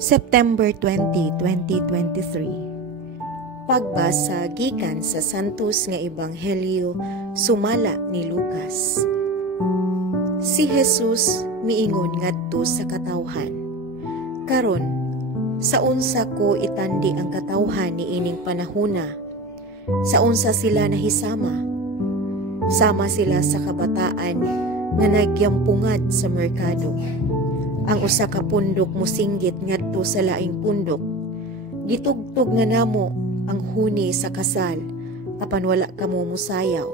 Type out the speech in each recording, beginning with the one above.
September 20, 2023. Pagbasa gikan sa santos nga ebanghelyo sumala ni Lucas. Si Jesus miingon ngadto sa katawhan, karon sa unsa ko itandi ang katawhan ni ining panahona? Sa unsa sila nahisama? Sama sila sa kabataan nga nagyampungad sa merkado. Ang usa ka pundok mosinggit ngadto sa laing pundok. Gitugtog nga namo ang huni sa kasal, apan wala kamo musayaw.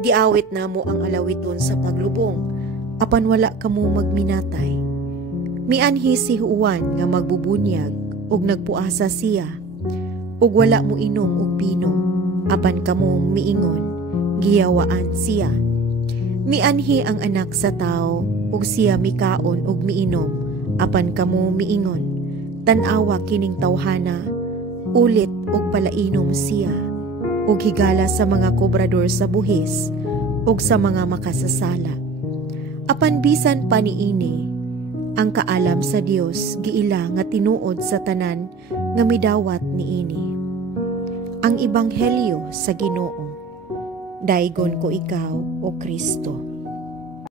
Giawit namo ang alawiton sa paglubong, apan wala kamo magminatay. Mianhi si Juan nga magbubunyag ug nagpuasa siya, ug wala mo inom og bino, apan kamo miingon, giyawaan siya. Mianhi ang anak sa tao ug siya mikaon ug miinom, apan kamo miingon, tan-awa kining tawhana, ulit ug palainom siya, ug higala sa mga kobrador sa buhis ug sa mga makasasala. Apan bisan pa niini, ang kaalam sa Dios giila nga tinuod sa tanan nga midawat niini. Ang ebanghelyo sa Ginoo. Daigon ko ikaw, O Kristo.